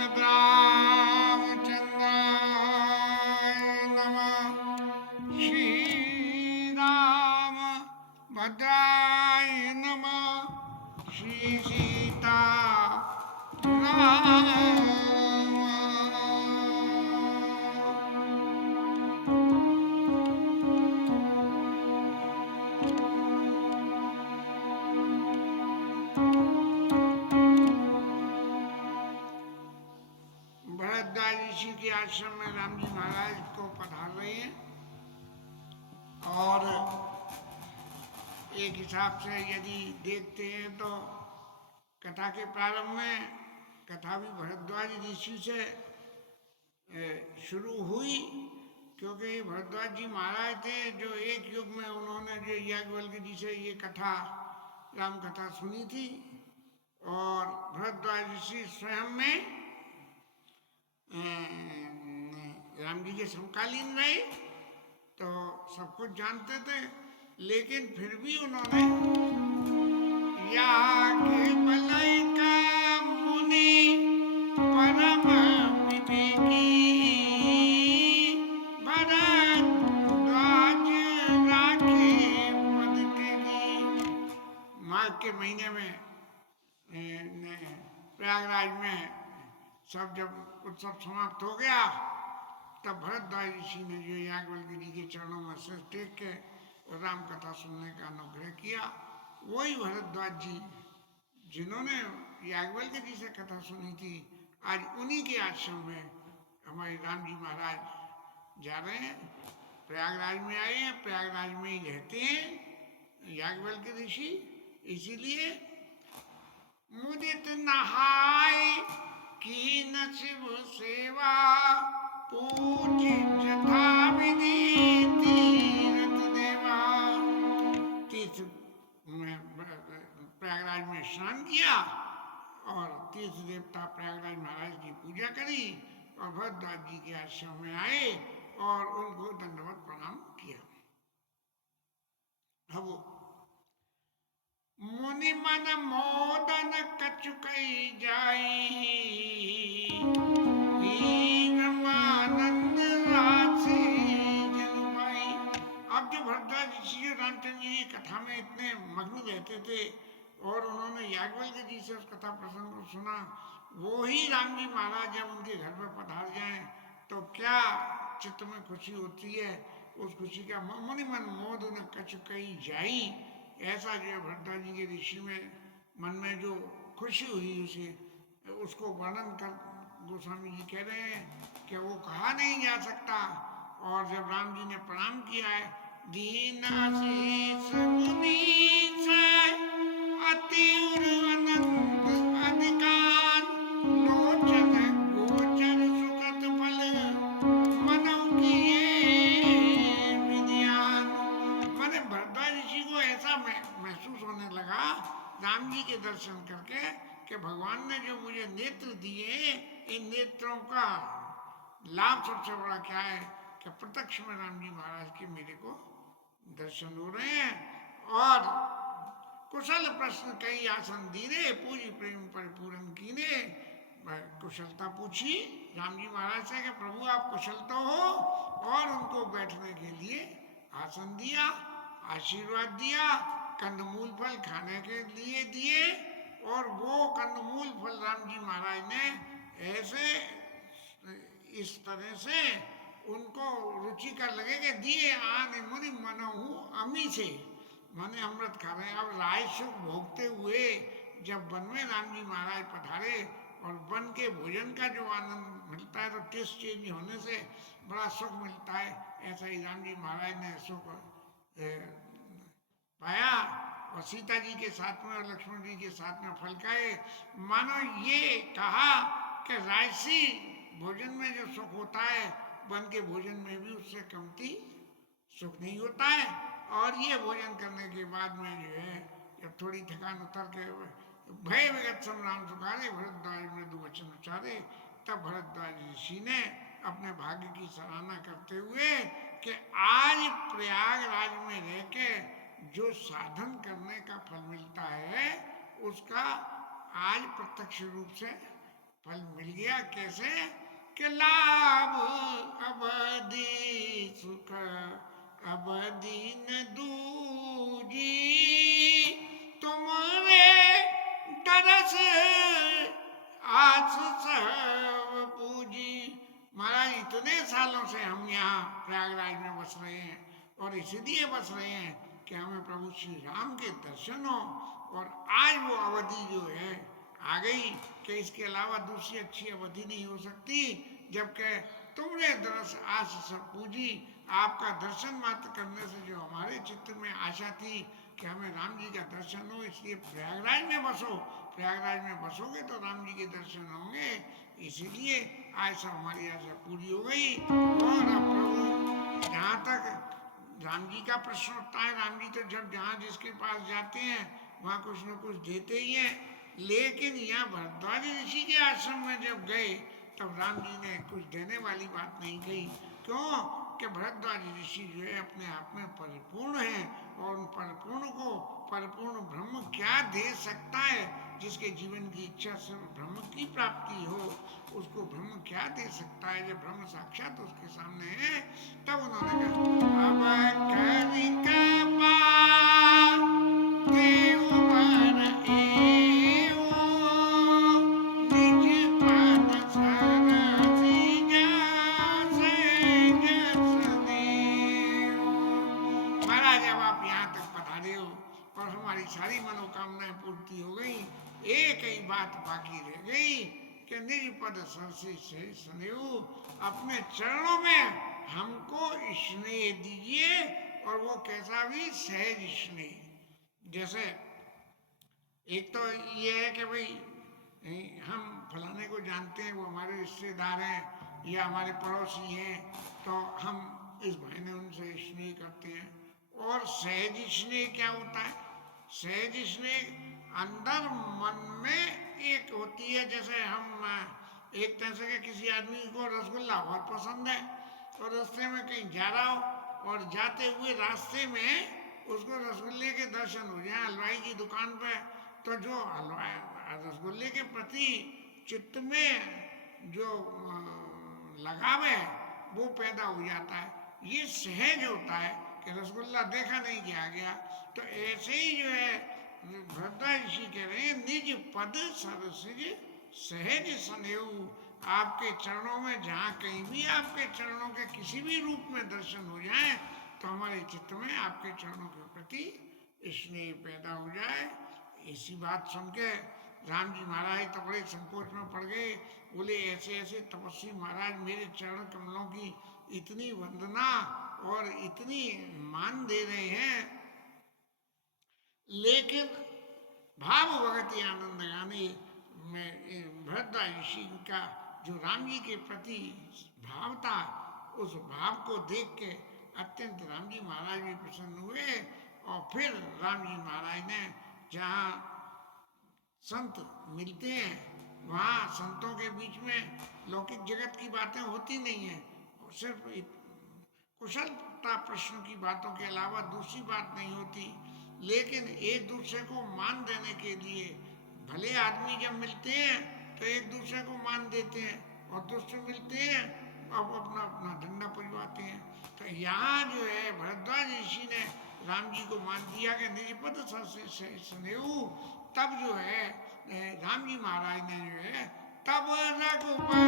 श्रीमद् रामचंद्राय नमः। श्री राम भद्राय नमः। श्री सीता राम। भरद्वाज ऋषि के आश्रम में राम जी महाराज को पधार रहे हैं और एक हिसाब से यदि देखते हैं तो कथा के प्रारंभ में कथा भी भरद्वाज ऋषि से शुरू हुई, क्योंकि भरद्वाज जी महाराज थे जो एक युग में उन्होंने जो याज्ञवल्क्य जी से ये कथा राम कथा सुनी थी। और भरद्वाज ऋषि स्वयं में राम जी के समकालीन रहे तो सब कुछ जानते थे, लेकिन फिर भी उन्होंने याज्ञवल्क्य मुनि परम विवेकी भरद्वाज राखे पद तेगी। माघ के महीने में प्रयागराज में सब जब उत्सव समाप्त हो गया तब भरद्वाज ऋषि ने जो याज्ञवल्क्य जी के चरणों में सिर टेक के राम कथा सुनने का अनुग्रह किया। वही भरद्वाज जी जिन्होंने याज्ञवल्क्य जी से कथा सुनी थी, आज उन्हीं के आश्रम में हमारे राम जी महाराज जा रहे हैं। प्रयागराज में आए हैं, प्रयागराज में ही रहते हैं याज्ञवल्क्य ऋषि। इसीलिए मुदित नहाय की न शिव सेवा पूज्य जथा विधि तीरथ देवा। तीर्थ में प्रयागराज में स्नान किया और तीर्थ देवता प्रयागराज महाराज की पूजा करी और भरद्वाज जी के आश्रम में आए और उनको दंडवत प्रणाम किया। अब मुनि मन मोदन कछुकई जाई आनंद राशि जनुबाई। अब जो भरद्वाज ऋषि जो रामचंद्र जी की कथा में इतने मग्न रहते थे और उन्होंने याज्ञवल्क्य जी से उस कथा प्रसंग को सुना, वो ही राम जी महाराज जब उनके घर में पधार जाएं तो क्या चित्त में खुशी होती है। उस खुशी का मुनि मन मोद न कछुकई जाई, ऐसा जो है भरद्वाज जी के ऋषि में मन में जो खुशी हुई उसे उसको वर्णन कर गोस्वामी जी कह रहे हैं कि वो कहा नहीं जा सकता। और जब राम जी ने प्रणाम किया है, दीन आशीष मुनीश अति अनंत अधिकार लोचन गोचर सुखद फल मनौ किए विद्यान। मैंने भरद्वाज ऋषि को ऐसा महसूस होने लगा राम जी के दर्शन करके कि भगवान ने जो मुझे नेत्र दिए, इन नेत्रों का लाभ सबसे बड़ा क्या है कि प्रत्यक्ष में राम जी महाराज के मेरे को दर्शन हो रहे हैं। और कुशल प्रश्न कई आसन दीने पूरी प्रेम परिपूर्ण कीने। कुशलता पूछी राम जी महाराज से कि प्रभु आप कुशल तो हो, और उनको बैठने के लिए आसन दिया, आशीर्वाद दिया, कंदमूल फल खाने के लिए दिए। और वो कंदमूल फल राम जी महाराज ने ऐसे इस तरह से उनको रुचिकर लगे कि दिए आन मुनि मनहु अमी से, माने अमृत खा रहे हैं। अब राय सुख भोगते हुए जब वन में राम जी महाराज पधारे और वन के भोजन का जो आनंद मिलता है तो टेस्ट चेंज होने से बड़ा सुख मिलता है, ऐसा ही राम जी महाराज ने सुख पाया और सीता जी के साथ में और लक्ष्मण जी के साथ में फल खाए। मानो ये कहा कि राजसी भोजन में जो सुख होता है वन के भोजन में भी उससे कमती सुख नहीं होता है। और ये भोजन करने के बाद में जो है जब थोड़ी थकान उतर के भय विगत सम राम सुखारे भरद्वाज मृदु वचन उचारे, तब भरद्वाज ऋषि ने अपने भाग्य की सराहना करते हुए कि आज प्रयागराज में रह के जो साधन करने का फल मिलता है उसका आज प्रत्यक्ष रूप से फल मिल गया कैसे कि लाभ अवधि सुख अवधि न दूजी तुम्हारे दरस आस सब पूजी। महाराज इतने सालों से हम यहाँ प्रयागराज में बस रहे हैं और इसलिए बस रहे हैं कि हमें प्रभु श्री राम के दर्शन हो। और आज वो अवधि जो है आ गई कि इसके अलावा दूसरी अच्छी अवधि नहीं हो सकती, जबकि तुमने दरस आस सब पूजी। आपका दर्शन मात्र करने से जो हमारे चित्त में आशा थी कि हमें राम जी का दर्शन हो, इसलिए प्रयागराज में बसो। प्रयागराज में बसोगे तो राम जी के दर्शन होंगे, इसीलिए आज सब हमारी आशा पूरी हो गई। और अब प्रभु जहाँ तक राम जी का प्रश्न उठता है, राम जी तो जब जहाँ जिसके पास जाते हैं वहाँ कुछ न कुछ देते ही हैं, लेकिन यहाँ भरद्वाज ऋषि के आश्रम में जब गए तब राम जी ने कुछ देने वाली बात नहीं कही। क्यों कि भरद्वाज ऋषि जो है अपने आप में परिपूर्ण है, और उन परिपूर्ण को परिपूर्ण ब्रह्म क्या दे सकता है। जिसके जीवन की इच्छा सिर्फ ब्रह्म की प्राप्ति हो, उसको ब्रह्म क्या दे सकता है जब ब्रह्म साक्षात उसके सामने है। तब उन्होंने कहा अब कवि का पार देव वर एवं निज पद सरसि जासै जसदेव। महाराज अब आप यहाँ तक पधारे हो और हमारी सारी मनोकामनाएं पूर्ति हो गई, एक ही बात बाकी रह गई कि निज पद सरसि से स्नेह, अपने चरणों में हमको स्नेह दीजिए। और वो कैसा भी सहज स्नेह। जैसे एक तो ये है कि भाई हम फलाने को जानते हैं, वो हमारे रिश्तेदार हैं या हमारे पड़ोसी हैं, तो हम इस बहाने उनसे स्नेह करते हैं। और सहज स्नेह क्या होता है? सहज स्नेह अंदर मन में एक होती है। जैसे हम एक तरह से किसी आदमी को रसगुल्ला बहुत पसंद है और रास्ते में कहीं जा रहा हो और जाते हुए रास्ते में उसको रसगुल्ले के दर्शन हो जाए हलवाई की दुकान पे, तो जो हलवाई रसगुल्ले के प्रति चित्त में जो लगाव है वो पैदा हो जाता है। ये सहज होता है कि रसगुल्ला देखा नहीं कि आ गया। तो ऐसे ही जो है भरद्वाज ऋषि कह रहे हैं निज पद सरसिज सहज स्नेह। आपके चरणों में जहाँ कहीं भी आपके चरणों के किसी भी रूप में दर्शन हो जाए तो हमारे चित्त में आपके चरणों के प्रति स्नेह पैदा हो जाए। ऐसी बात सुन के राम जी महाराज तो बड़े संकोच में पड़ गए। बोले ऐसे ऐसे तपस्वी महाराज मेरे चरण कमलों की इतनी वंदना और इतनी मान दे रहे हैं, लेकिन भाव भगति आनंद गाने में भरद्वाज ऋषि का जो राम जी के प्रति भाव था, उस भाव को देख के अत्यंत राम जी महाराज भी प्रसन्न हुए। और फिर राम जी महाराज ने जहाँ संत मिलते हैं वहाँ संतों के बीच में लौकिक जगत की बातें होती नहीं है, सिर्फ कुशलता प्रश्न की बातों के अलावा दूसरी बात नहीं होती। लेकिन एक दूसरे को मान देने के लिए भले आदमी जब मिलते हैं तो एक दूसरे को मान देते हैं और दूसरे मिलते हैं अब अपना अपना डंडा पजवाते हैं। तो यहाँ जो है भरद्वाज ऋषि ने राम जी को मान दिया कि निज पद स्नेह। तब जो है राम जी महाराज ने जो है तब रघुबर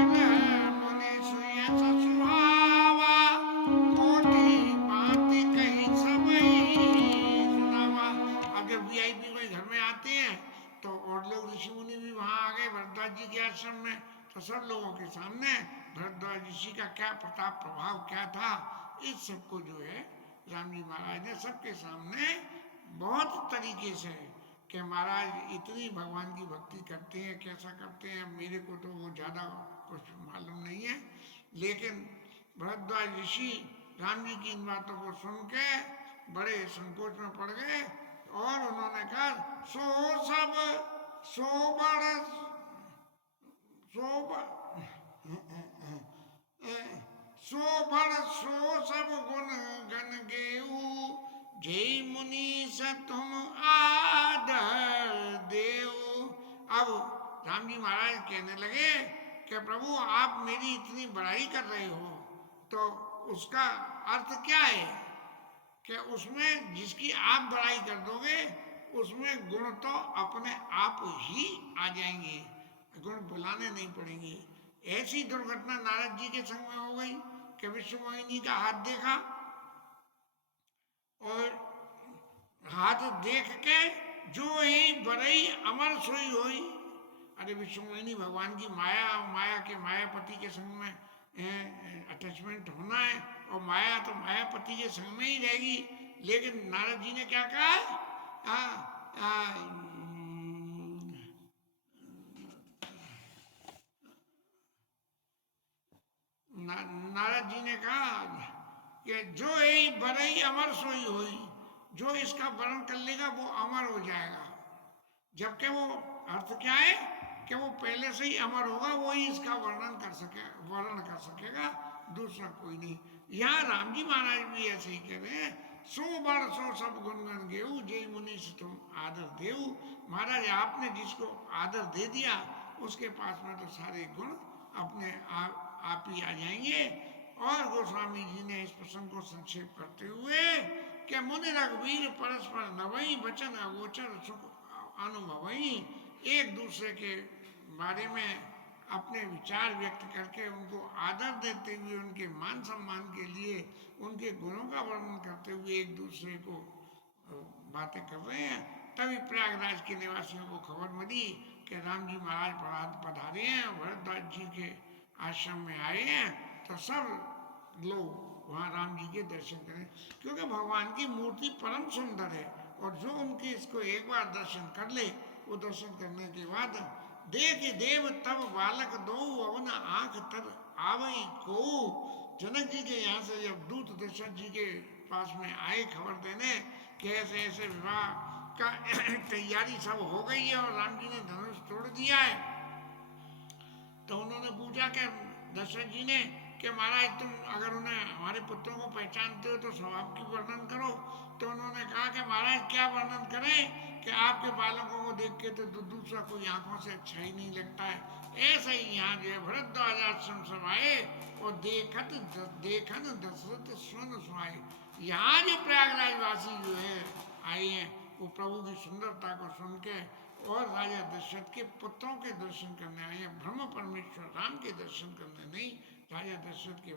मुनि सुयस सुहावा कोटि बात कही सबई सुनावा। अब जब वीआईपी कोई घर में आते हैं तो और लोग ऋषि मुनि भी वहाँ आ गए भरद्वाज जी के आश्रम में, तो सब लोगों के सामने भरद्वाज ऋषि का क्या प्रताप प्रभाव क्या था, इस सबको जो है राम जी महाराज ने सबके सामने बहुत तरीके से कि महाराज इतनी भगवान की भक्ति करते हैं, कैसा करते हैं, मेरे को तो वो ज़्यादा कुछ मालूम नहीं है। लेकिन भरद्वाज ऋषि राम जी की इन बातों को सुन के बड़े संकोच में पड़ गए और उन्होंने कहा सो सब सो बड़ सो सो बड़ सो सब गुण गण गेऊ जय मुनि स तुम आदर देव। अब राम जी महाराज कहने लगे कि प्रभु आप मेरी इतनी बड़ाई कर रहे हो तो उसका अर्थ क्या है कि उसमें जिसकी आप बड़ाई कर दोगे उसमें गुण तो अपने आप ही आ जाएंगे, गुण बुलाने नहीं पड़ेंगे। ऐसी दुर्घटना नारद जी के संग में हो गई कि विश्वमोहिनी का हाथ देखा और हाथ देख के जो ही बरई अमर सोई होई। अरे विश्वमोहिनी भगवान की माया, माया के मायापति के संग में अटैचमेंट होना है और माया तो मायापति के संग में ही रहेगी। लेकिन नारद जी ने क्या कहा, नारद जी ने कहा कि जो यही बरई अमर सोई होई, जो इसका वर्णन कर लेगा वो अमर हो जाएगा। जबकि वो अर्थ क्या है कि वो पहले से ही अमर होगा, वो ही इसका वर्णन कर सकेगा, दूसरा कोई नहीं। यहाँ राम जी महाराज भी ऐसे ही कह रहे हैं, सो बड़ सो सब गुणगन गेऊ जय मुनि से तुम आदर देऊ। महाराज आपने जिसको आदर दे दिया उसके पास में तो सारे गुण अपने आप ही आ जाएंगे। और गोस्वामी जी ने इस प्रसंग को संक्षेप करते हुए कि मुनि रघुवीर परस्पर नवई वचन अगोचर सुख अनुभवई, एक दूसरे के बारे में अपने विचार व्यक्त करके उनको आदर देते हुए उनके मान सम्मान के लिए उनके गुणों का वर्णन करते हुए एक दूसरे को बातें कर रहे हैं। तभी प्रयागराज के निवासियों को खबर मिली कि राम जी महाराज पधारे हैं, भरद्वाज जी के आश्रम में आए हैं। तो सब लोग वहाँ राम जी के दर्शन करें, क्योंकि भगवान की मूर्ति परम सुंदर है और जो उनके इसको एक बार दर्शन कर ले, वो दर्शन करने के बाद देख देव तब बालक दो अवन आंख तर आवई को। जनक जी के यहाँ से जब दूत दशरथ जी के पास में आए खबर देने कि ऐसे ऐसे विवाह का तैयारी सब हो गई है और राम जी ने धनुष तोड़ दिया है, तो उन्होंने पूछा कि दशरथ जी ने कि महाराज तुम अगर उन्हें हमारे पुत्रों को पहचानते हो तो स्वभाव की वर्णन करो। तो उन्होंने कहा कि महाराज क्या वर्णन करें कि आपके बालकों को देख के तो दूसरा कोई आंखों से अच्छा ही नहीं लगता है। ऐसे ही यहाँ जो है भरद्वाज आश्रम सब आए और देखन दशरथ स्वर्ण सुहाए। यहाँ जो प्रयागराज वासी जो है आए हैं वो प्रभु की सुंदरता को सुन के और राजा दशरथ के पुत्रों के दर्शन करने आए हैं, ब्रह्म परमेश्वर राम के दर्शन करने नहीं, राजा दशरथ के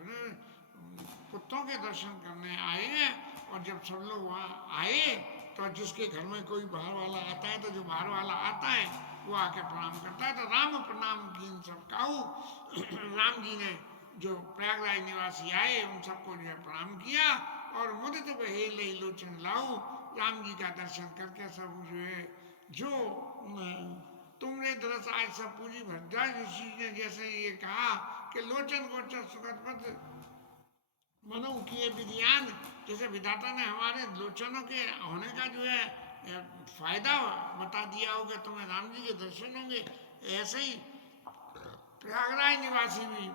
पुत्रों के दर्शन करने आए हैं। और जब सब लोग वहाँ आए तो जिसके घर में कोई बाहर वाला आता है तो जो बाहर वाला आता है वो आके प्रणाम करता है। तो राम प्रणाम की सब काऊ राम जी ने जो प्रयागराज निवासी आए उन सबको जो है प्रणाम किया और मुदित बहे ले लोचन लाऊ। राम जी का दर्शन करके सब जो है जो तुमने दरअसल आज सब पूरी भरद्वाज ऋषि ने जैसे ये कहा कि लोचन गोचर सुखद पद मनु किए विज्ञान, जैसे विधाता ने हमारे लोचनों के होने का जो है फायदा बता दिया होगा, तुम्हें राम जी के दर्शन होंगे। ऐसे ही प्रयागराज निवासी भी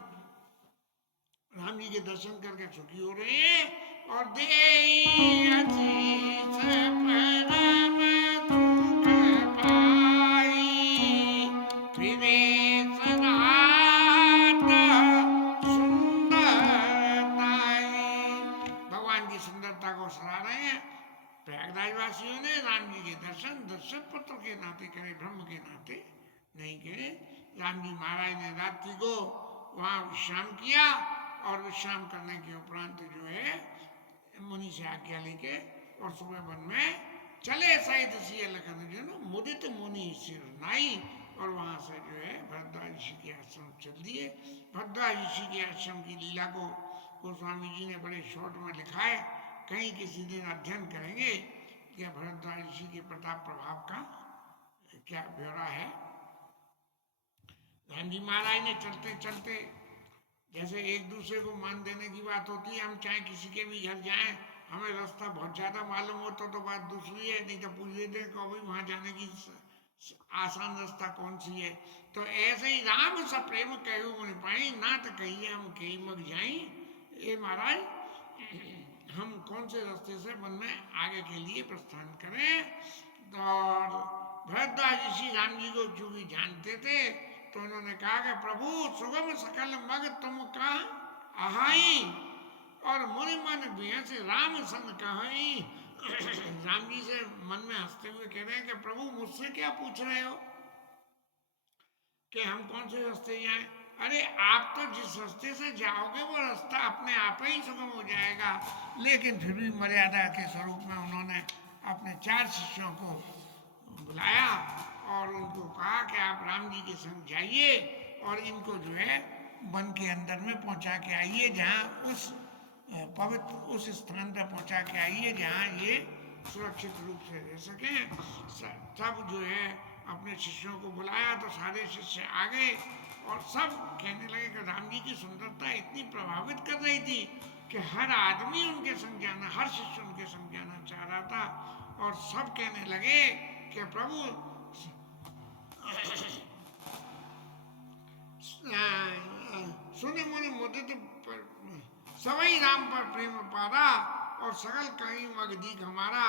राम जी के दर्शन करके सुखी हो रहे हैं। और भगवान की सुंदरता को सराह रहे हैं। प्रयागराज वासियों ने राम जी के दर्शन दशरथ पुत्र के नाते करे, ब्रह्म के नाते नहीं करे। राम जी महाराज ने रात्रि को वहाँ विश्राम किया और विश्राम करने के उपरांत जो है मुनि से आज्ञा लेके और सुबह वन में चले सहित सिय लखन जो मुदित मुनि सिर नाई। और वहाँ से जो है भरद्वाज ऋषि के आश्रम चल दिए। भरद्वाज ऋषि के आश्रम की लीला को गोस्वामी जी ने बड़े शॉर्ट में लिखा है, कहीं किसी दिन अध्ययन करेंगे कि भरद्वाज ऋषि के प्रताप प्रभाव का क्या ब्यौरा है। राम जी महाराज ने चलते चलते जैसे एक दूसरे को मान देने की बात होती है, हम चाहे किसी के भी घर जाएं हमें रास्ता बहुत ज्यादा मालूम होता तो बात दूसरी है, नहीं तो पूछ लेते हैं कभी वहां जाने की आसान रास्ता कौन सी है। तो ऐसे ही राम सा प्रेम कहू मुनि पाई, ना तो कहिए हम कहीं मग जाई। ये महाराज हम कौन से रास्ते से वन में आगे के लिए प्रस्थान करें। और भरद्वाज ऋषि राम जी को चूंकि जानते थे तो उन्होंने कहा कि प्रभु सुगम सकल मग तुम का आहाई और मुनि मन बिया से राम सन कहाई। राम जी से मन में हंसते हुए कह रहे हैं कि प्रभु मुझसे क्या पूछ रहे हो कि हम कौन से रास्ते जाएं। अरे आप तो जिस रास्ते से जाओगे वो रास्ता अपने आप ही सुगम हो जाएगा। लेकिन फिर भी मर्यादा के स्वरूप में उन्होंने अपने 4 शिष्यों को बुलाया और उनको कहा कि आप राम जी के संग जाइए और इनको जो है वन के अंदर में पहुंचा के आइए, जहाँ उस पवित्र उस स्थान पर पहुंचा के आइए जहाँ ये सुरक्षित रूप से रह सकें। सब जो है अपने शिष्यों को बुलाया तो सारे शिष्य आ गए और सब कहने लगे कि राम जी की सुंदरता इतनी प्रभावित कर रही थी कि हर आदमी उनके संग जाना, हर शिष्य उनके संग जाना चाह रहा था। और सब कहने लगे कि प्रभु सुने मुनि मुदित सवई राम पर प्रेम पारा और सकल कहीं मग दीख हमारा।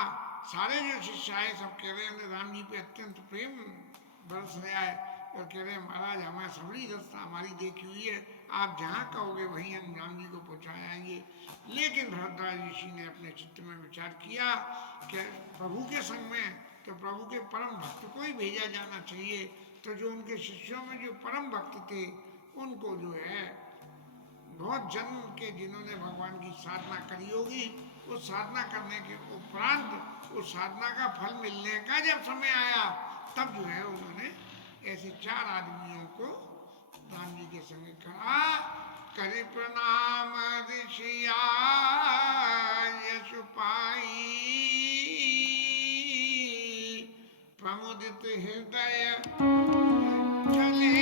सारे जो शिष्य आए सब कह रहे हैं राम जी पे अत्यंत प्रेम बरस रहा है और कह रहे हैं महाराज हमें सबड़ी रास्ता हमारी देखी हुई है, आप जहाँ कहोगे वहीं हम राम जी को पहुँचाए आएंगे। लेकिन भरद्वाज ऋषि ने अपने चित्त में विचार किया कि प्रभु के संग में तो प्रभु के परम भक्त को ही भेजा जाना चाहिए। तो जो उनके शिष्यों में जो परम भक्त थे उनको जो है बहुत जन्म के जिन्होंने भगवान की साधना करी होगी, उस साधना करने के उपरांत उस साधना का फल मिलने का जब समय आया तब जो है उन्होंने ऐसे 4 आदमियों को राम जी के संग कहा। करे प्रणाम ऋषिया यश पाई प्रमुदित हृदय चले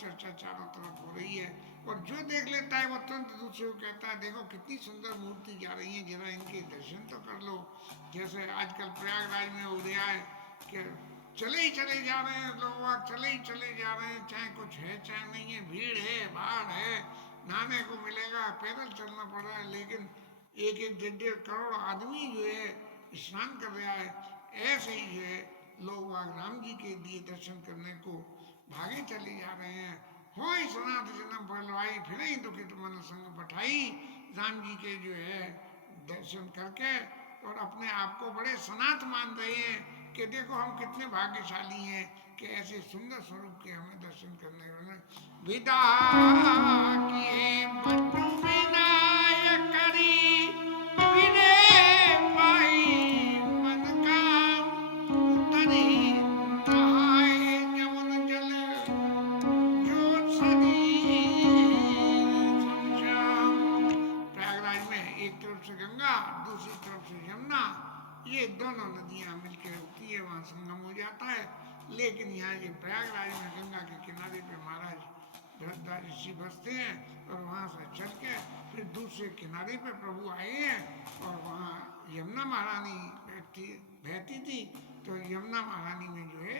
चर्चा चारों तरफ हो रही है और जो देख लेता है वो तुरंत दूसरे को कहता है देखो कितनी सुंदर मूर्ति जा रही है, जरा इनके दर्शन तो कर लो। जैसे आजकल प्रयागराज में हो रहा है कि चले ही चले जा रहे हैं लोग, चले ही चले जा रहे हैं, चाहे कुछ है चाहे नहीं है, भीड़ है बाढ़ है, नहाने को मिलेगा, पैदल चलना पड़ रहा है, लेकिन 1-1 करोड़ आदमी जो है स्नान कर रहा है। ऐसे ही जो है लोग राम जी के लिए दर्शन करने को भागे चले जा रहे हैं। हो सनात जन्म फलवाई फिर ही दुखित मन संग बैठाई। राम जी के जो है दर्शन करके और अपने आप को बड़े सनात मान रहे हैं कि देखो हम कितने भाग्यशाली हैं कि ऐसे सुंदर स्वरूप के हमें दर्शन करने वाले। विदा किए बंधु विनायक करी विनय पाई मन काम तरी गंगा दूसरी तरफ से यमुना, ये दोनों नदियां मिलकर होती है, वहाँ संगम हो जाता है। लेकिन यहाँ ये प्रयागराज में गंगा के किनारे पे महाराज भरद्वाज ऋषि बसते हैं और वहाँ से चल के फिर दूसरे किनारे पे प्रभु आए हैं और वहाँ यमुना महारानी बहती थी तो यमुना महारानी में जो है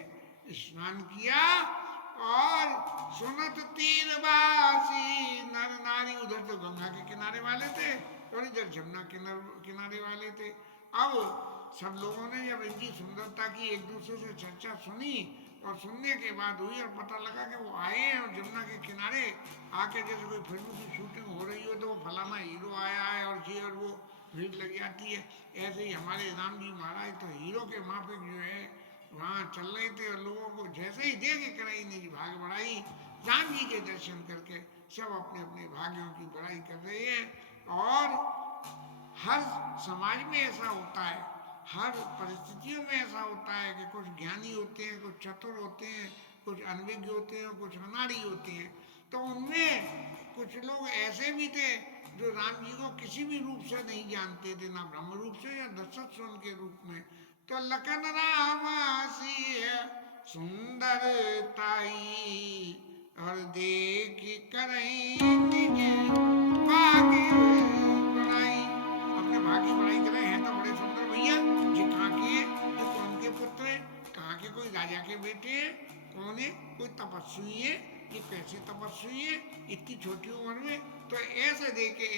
स्नान किया और सुनत तीरवासी नर नारी, उधर तो गंगा के किनारे वाले थे और इधर जमुना किनारे वाले थे। अब सब लोगों ने जब इनकी सुंदरता की एक दूसरे से चर्चा सुनी और सुनने के बाद हुई और पता लगा कि वो आए हैं और जमुना के किनारे आके जैसे कोई फिल्म की शूटिंग हो रही हो तो वो फलाना हीरो आया है और ये और वो भीड़ लग जाती है। ऐसे ही हमारे राम जी महाराज तो हीरो के माफिक जो है वहाँ चल रहे थे और लोगों को जैसे ही देख कराई ने भाग बढ़ाई। राम जी के दर्शन करके सब अपने अपने भाग्यों की बढ़ाई कर रहे हैं। और हर समाज में ऐसा होता है, हर परिस्थितियों में ऐसा होता है कि कुछ ज्ञानी होते हैं, कुछ चतुर होते हैं, कुछ अनभिज्ञ होते हैं, कुछ अनाड़ी होते हैं। तो उनमें कुछ लोग ऐसे भी थे जो राम जी को किसी भी रूप से नहीं जानते थे, ना ब्रह्म रूप से या दशरथ के रूप में। तो लखन राम सिय सुंदर ताई, और देख करई निज भाग्य बड़ाई। अपने भाग्य बड़ाई करे, हैं तो बड़े सुंदर भैया। ये कहाँ के हैं, ये कौन के पुत्र है, कहाँ के कोई राजा के बेटे हैं, कौन है, कोई तपस्वी है, ये कैसे तपस्वी है इतनी छोटी उम्र में। तो ऐसे देखे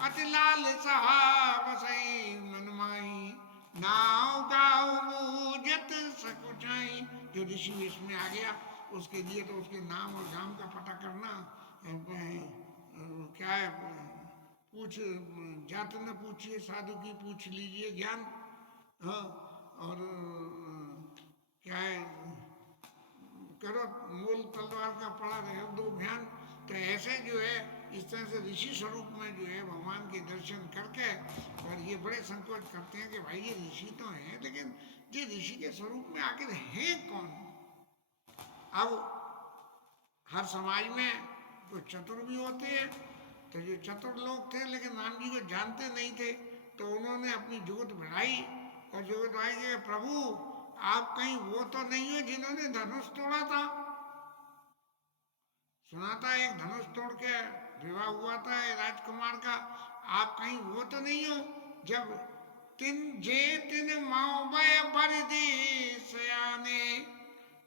अति लाल साहब सही मनमाई, नाव गाँव मुझत सकुचाई। जो ऋषि इसमें आ गया उसके लिए तो उसके नाम और गांव का पता करना क्या है, पूछ जात न पूछिए साधु की पूछ लीजिए ज्ञान। हाँ, और क्या है, करो मूल तलवार का पड़ा रहे दो ध्यान। तो ऐसे जो है इस तरह से ऋषि स्वरूप में जो है भगवान के दर्शन करके, और ये बड़े संकोच करते हैं कि भाई ये ऋषि तो हैं, लेकिन ये ऋषि के स्वरूप में आखिर है कौन। अब हर समाज में कुछ चतुर भी होते हैं, तो जो चतुर लोग थे लेकिन राम जी को जानते नहीं थे, तो उन्होंने अपनी जुगत बढ़ाई, और जुगत बढ़ाई कि प्रभु आप कहीं वो तो नहीं हो जिन्होंने धनुष तोड़ा था। सुना था एक धनुष तोड़ के विवाह हुआ था राजकुमार का, आप कहीं वो तो नहीं हो। जब तिन जे तिन माओ बड़े सयाने,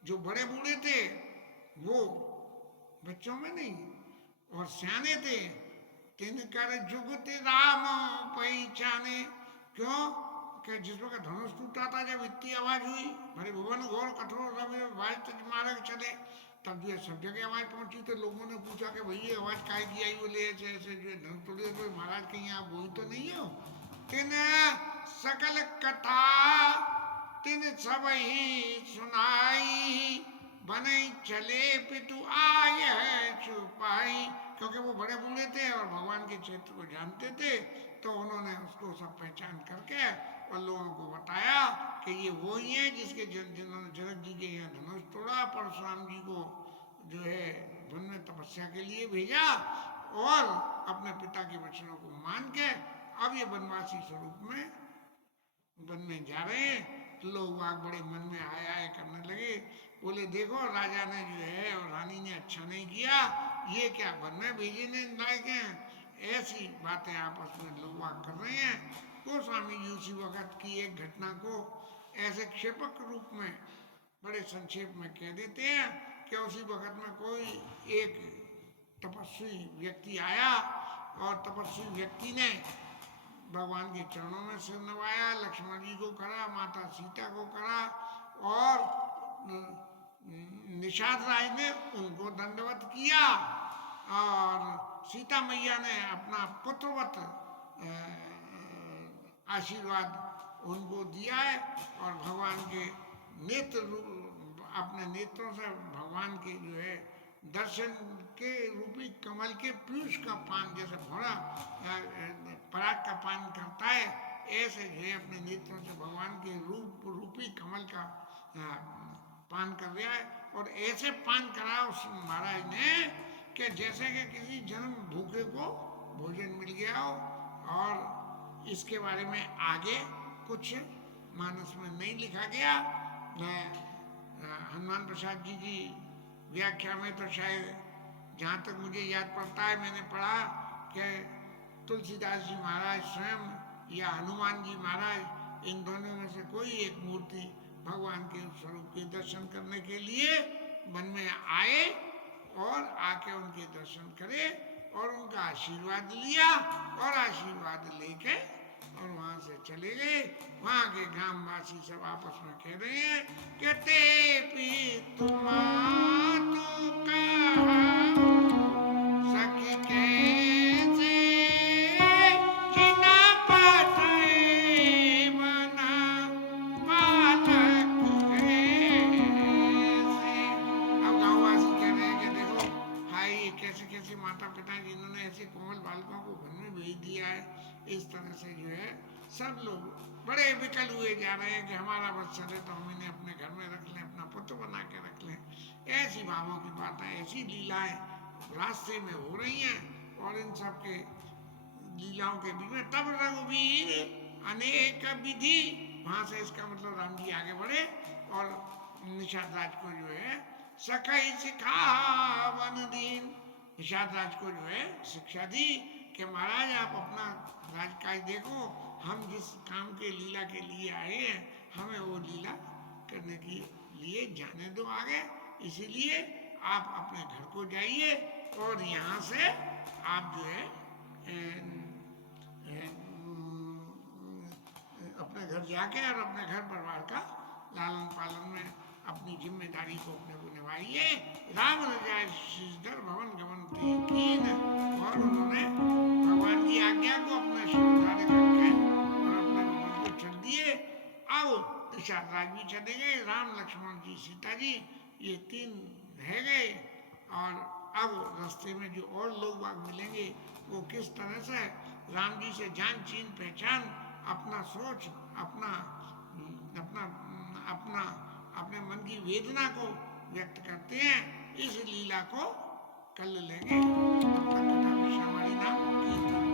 जो बड़े बूढ़े थे वो बच्चों में नहीं, और सियाने थे तिनकर जुगत राम पहचाने। क्यों कि जिस वक्त धनुष टूटा था, जब इतनी आवाज हुई, भरे भुवन घोर कठोर रवि मार्ग चले, तब जो है सब जगह आवाज पहुंची। तो लोगों ने पूछा कि भाई ये आवाज काय की आई, बोले ऐसे ऐसे जो है धनुष तोड़े, तो महाराज कहीं आप वही तो नहीं हो। तिन सकल कथा तिन सब ही सुनाई, बने चले पितु आय है छुपाई। क्योंकि वो बड़े बूढ़े थे और भगवान के क्षेत्र को जानते थे, तो उन्होंने उसको सब पहचान करके और लोगों को बताया कि ये वो ही है जिसके जिन्होंने जनक जी के यहाँ धनुष तोड़ा, परशुराम जी को जो है वन में तपस्या के लिए भेजा, और अपने पिता के वचनों को मान के अब ये वनवासी स्वरूप में वन में जा रहे हैं। तो लोग वाग बड़े मन में आए आए करने लगे, बोले देखो राजा ने जो है और रानी ने अच्छा नहीं किया, ये क्या वन में भेजने लायक हैं। ऐसी बातें आपस में लोग वाग कर रहे हैं। गोस्वामी जी उसी वक्त की एक घटना को ऐसे क्षेपक रूप में बड़े संक्षेप में कह देते हैं कि उसी वक्त में कोई एक तपस्वी व्यक्ति आया, और तपस्वी व्यक्ति ने भगवान के चरणों में सिर नवाया, लक्ष्मण जी को करा, माता सीता को करा, और निषाद राय ने उनको दंडवत किया, और सीता मैया ने अपना पुत्रवत आशीर्वाद उनको दिया है, और भगवान के नेत्र अपने नेत्रों से भगवान के जो है दर्शन के रूपी कमल के पीयूष का पान, जैसे घोड़ा पराग का पान करता है, ऐसे जो है अपने नेत्रों से भगवान के रूपी कमल का पान कर रहा है। और ऐसे पान करा उस महाराज ने कि जैसे कि किसी जन्म भूखे को भोजन मिल गया हो। और इसके बारे में आगे कुछ मानस में नहीं लिखा गया। हनुमान प्रसाद जी की व्याख्या में तो शायद जहाँ तक मुझे याद पड़ता है मैंने पढ़ा कि तुलसीदास जी महाराज स्वयं या हनुमान जी महाराज, इन दोनों में से कोई एक मूर्ति भगवान के स्वरूप के दर्शन करने के लिए वन में आए, और आके उनके दर्शन करे और उनका आशीर्वाद लिया, और आशीर्वाद लेके और वहां से चले गए। वहां के ग्रामवासी सब आपस में कह रहे हैं कि ते पी तुमा तू सखी कैसे जिना पाते मना बालक कैसे। अब गाँववासी कह रहे हैं कि देखो हाय ये कैसे कैसे माता पिता जिन्होंने ऐसे कोमल बालकों को घर में भेज दिया है। इस तरह से जो है सब लोग बड़े विकल हुए जा रहे हैं कि हमारा बच्चा है तो हम इन्हें अपने घर में रख लें, अपना पुत्र बना के रख लें। ऐसी भावों की बातें, ऐसी लीलाएं रास्ते में हो रही हैं, और इन सब के लीलाओं के बीच में। तब रघुवीर अनेक विधि, वहां से इसका मतलब राम जी आगे बढ़े और निषाद राज को जो है सखई सिखावन दीन, निषाद राज को जो है शिक्षा दी कि महाराज आप अपना राजकाज देखो, हम जिस काम के लीला के लिए आए हैं हमें वो लीला करने के लिए जाने दो आगे, इसीलिए आप अपने घर को जाइए और यहाँ से आप जो है अपने घर जाके और अपने घर परिवार का लालन पालन में अपनी जिम्मेदारी को अपने को निभाइए। राम रजाय शीशधर भवन गमन कीन, और उन्होंने भगवान की आज्ञा को अपने सिर धारे करके और अपने भवन को चल दिए। अब निषाद राज भी चले गए, राम लक्ष्मण जी सीता जी ये तीन रह गए। और अब रास्ते में जो और लोग बाग मिलेंगे वो किस तरह से राम जी से जान चीन पहचान अपना सोच अपना अपना अपना अपने मन की वेदना को व्यक्त करते हैं, इस लीला को कल लेंगे। तब तक कथा विश्रामणि नाम कीर्तन।